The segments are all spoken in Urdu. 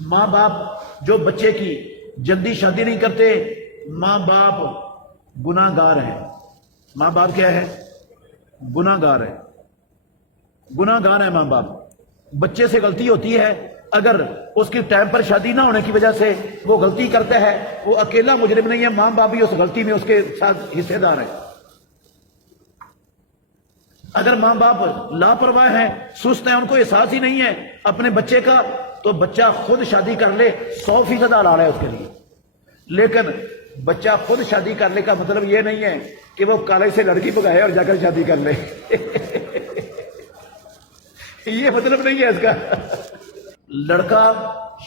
ماں باپ جو بچے کی جلدی شادی نہیں کرتے، ماں باپ گناہ گار ہیں۔ ماں باپ کیا ہے؟ گناہ گار ہے، گناہ گار ہے ماں باپ۔ بچے سے غلطی ہوتی ہے، اگر اس کی ٹائم پر شادی نہ ہونے کی وجہ سے وہ غلطی کرتا ہے، وہ اکیلا مجرم نہیں ہے، ماں باپ بھی اس غلطی میں اس کے ساتھ حصے دار ہے۔ اگر ماں باپ لاپرواہ ہیں، سست ہیں، ان کو احساس ہی نہیں ہے اپنے بچے کا، تو بچہ خود شادی کر لے 100% حلال ہے اس کے لیے۔ لیکن بچہ خود شادی کرنے کا مطلب یہ نہیں ہے کہ وہ کالج سے لڑکی بگائے اور جا کر شادی کر لے یہ مطلب نہیں ہے اس کا۔ لڑکا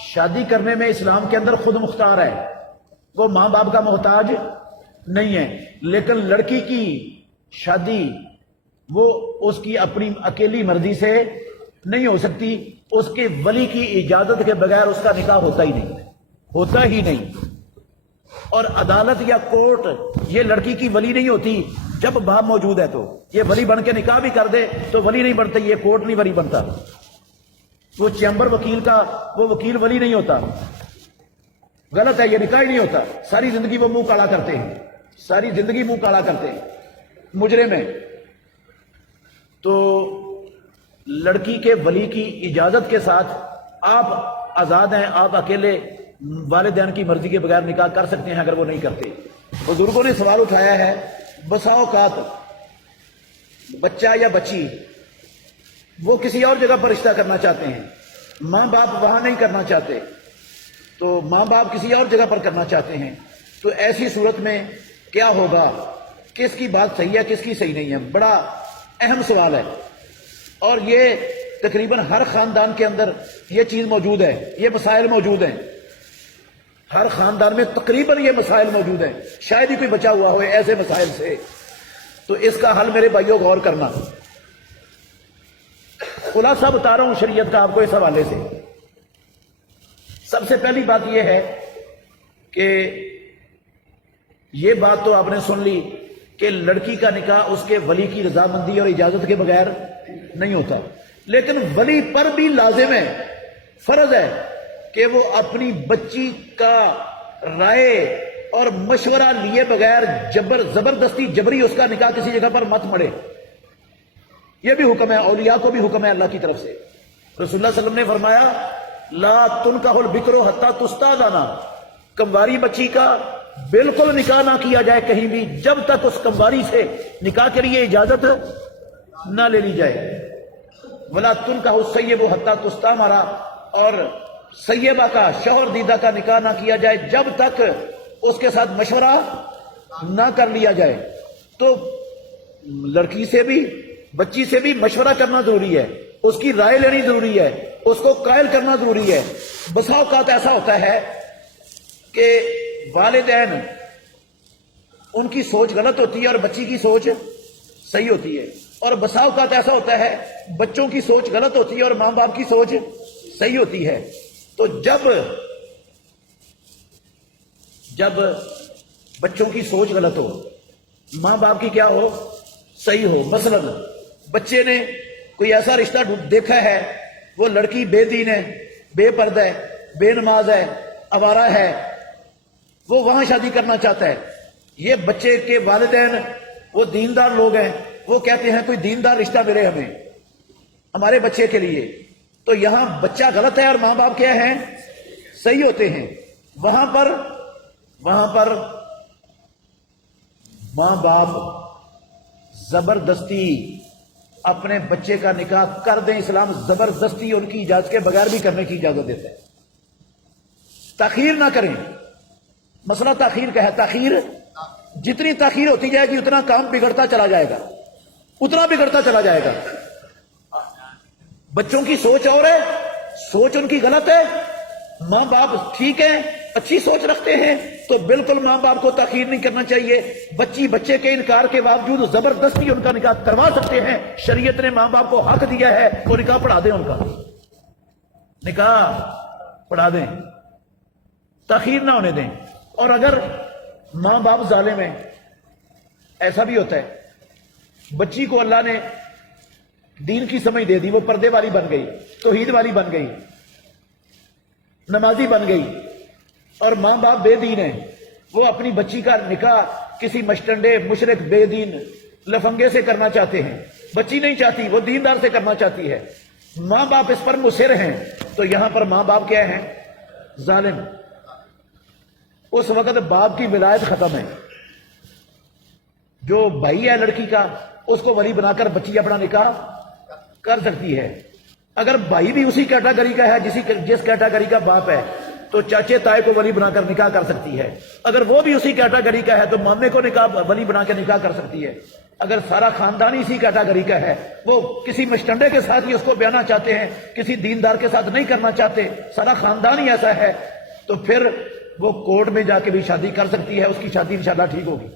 شادی کرنے میں اسلام کے اندر خود مختار ہے، وہ ماں باپ کا محتاج نہیں ہے۔ لیکن لڑکی کی شادی وہ اس کی اپنی اکیلی مرضی سے نہیں ہو سکتی، اس کے ولی کی اجازت کے بغیر اس کا نکاح ہوتا ہی نہیں، ہوتا ہی نہیں۔ اور عدالت یا کورٹ یہ لڑکی کی ولی نہیں ہوتی جب باپ موجود ہے، تو یہ ولی بن کے نکاح بھی کر دے تو ولی نہیں بنتا، یہ کورٹ نہیں ولی بنتا، وہ چیمبر وکیل کا وہ وکیل ولی نہیں ہوتا، غلط ہے، یہ نکاح ہی نہیں ہوتا۔ ساری زندگی وہ منہ کالا کرتے ہیں، ساری زندگی منہ کالا کرتے ہیں، مجرم ہیں۔ تو لڑکی کے ولی کی اجازت کے ساتھ آپ آزاد ہیں، آپ اکیلے والدین کی مرضی کے بغیر نکاح کر سکتے ہیں اگر وہ نہیں کرتے۔ بزرگوں نے سوال اٹھایا ہے، بسا اوقات بچہ یا بچی وہ کسی اور جگہ پر رشتہ کرنا چاہتے ہیں، ماں باپ وہاں نہیں کرنا چاہتے، تو ماں باپ کسی اور جگہ پر کرنا چاہتے ہیں، تو ایسی صورت میں کیا ہوگا؟ کس کی بات صحیح ہے، کس کی صحیح نہیں ہے؟ بڑا اہم سوال ہے، اور یہ تقریباً ہر خاندان کے اندر یہ چیز موجود ہے، یہ مسائل موجود ہیں، ہر خاندان میں تقریباً یہ مسائل موجود ہیں، شاید ہی کوئی بچا ہوا ہو ایسے مسائل سے۔ تو اس کا حل میرے بھائیوں غور کرنا، خلاصہ بتا رہا ہوں شریعت کا آپ کو اس حوالے سے۔ سب سے پہلی بات یہ ہے کہ یہ بات تو آپ نے سن لی کہ لڑکی کا نکاح اس کے ولی کی رضامندی اور اجازت کے بغیر نہیں ہوتا، لیکن ولی پر بھی لازم ہے، فرض ہے کہ وہ اپنی بچی کا رائے اور مشورہ لیے بغیر زبردستی جبری اس کا نکاح کسی جگہ پر مت مڑے۔ یہ بھی حکم ہے، اولیاء کو بھی حکم ہے اللہ کی طرف سے۔ رسول اللہ صلی اللہ علیہ وسلم نے فرمایا لا تنکح البکر حتی تستأذن، کنواری بچی کا بالکل نکاح نہ کیا جائے کہیں بھی جب تک اس کنواری سے نکاح کے لیے اجازت نہ لے لی جائے۔ ولا تنکح السیب حتی تستأمر، اور سیبہ کا شوہر دیدہ کا نکاح نہ کیا جائے جب تک اس کے ساتھ مشورہ نہ کر لیا جائے۔ تو لڑکی سے بھی بچی سے بھی مشورہ کرنا ضروری ہے، اس کی رائے لینی ضروری ہے، اس کو قائل کرنا ضروری ہے۔ بسا اوقات ایسا ہوتا ہے کہ والدین ان کی سوچ غلط ہوتی ہے اور بچی کی سوچ صحیح ہوتی ہے، اور بسا اوقات ایسا ہوتا ہے بچوں کی سوچ غلط ہوتی ہے اور ماں باپ کی سوچ صحیح ہوتی ہے۔ تو جب بچوں کی سوچ غلط ہو، ماں باپ کی کیا ہو؟ صحیح ہو، مثلا بچے نے کوئی ایسا رشتہ دیکھا ہے، وہ لڑکی بے دین ہے، بے پردہ ہے، بے نماز ہے، آوارہ ہے، وہ وہاں شادی کرنا چاہتا ہے۔ یہ بچے کے والدین وہ دیندار لوگ ہیں، وہ کہتے ہیں کوئی دیندار رشتہ ملے ہمیں ہمارے بچے کے لیے، تو یہاں بچہ غلط ہے اور ماں باپ کیا ہیں؟ صحیح ہوتے ہیں۔ وہاں پر ماں باپ زبردستی اپنے بچے کا نکاح کر دیں، اسلام زبردستی ان کی اجازت کے بغیر بھی کرنے کی اجازت دیتا ہے۔ تاخیر نہ کریں، مسئلہ تاخیر کا ہے، تاخیر جتنی تاخیر ہوتی جائے گی اتنا کام بگڑتا چلا جائے گا، اتنا بگڑتا چلا جائے گا۔ بچوں کی سوچ اور ہے، سوچ ان کی غلط ہے، ماں باپ ٹھیک ہے، اچھی سوچ رکھتے ہیں، تو بالکل ماں باپ کو تاخیر نہیں کرنا چاہیے۔ بچے کے انکار کے باوجود زبردستی ان کا نکاح کروا سکتے ہیں، شریعت نے ماں باپ کو حق دیا ہے، وہ نکاح پڑھا دیں، ان کا نکاح پڑھا دیں، تاخیر نہ ہونے دیں۔ اور اگر ماں باپ ظالم ہیں، ایسا بھی ہوتا ہے، بچی کو اللہ نے دین کی سمجھ دے دی، وہ پردے والی بن گئی، توحید والی بن گئی، نمازی بن گئی اور ماں باپ بے دین ہیں، وہ اپنی بچی کا نکاح کسی مشٹنڈے مشرک بے دین لفنگے سے کرنا چاہتے ہیں، بچی نہیں چاہتی، وہ دیندار سے کرنا چاہتی ہے، ماں باپ اس پر مصر ہیں، تو یہاں پر ماں باپ کیا ہیں؟ ظالم۔ اس وقت باپ کی ولایت ختم ہے، جو بھائی ہے لڑکی کا اس کو ولی بنا کر بچی اپنا نکاح کر سکتی ہے۔ اگر بھائی بھی اسی کیٹاگری کا ہے جس کیٹاگری کا باپ ہے تو چاچے تائے کو ولی بنا کر نکاح کر سکتی ہے، اگر وہ بھی اسی کیٹاگری کا ہے تو مامے کو ولی بنا کے نکاح کر سکتی ہے، اگر سارا خاندان اسی کیٹاگری کا ہے، وہ کسی مشٹنڈے کے ساتھ ہی اس کو بیانا چاہتے ہیں، کسی دیندار کے ساتھ نہیں کرنا چاہتے، سارا خاندان ہی ایسا ہے، تو پھر وہ کورٹ میں جا کے بھی شادی کر سکتی ہے، اس کی شادی انشاءاللہ ٹھیک ہوگی۔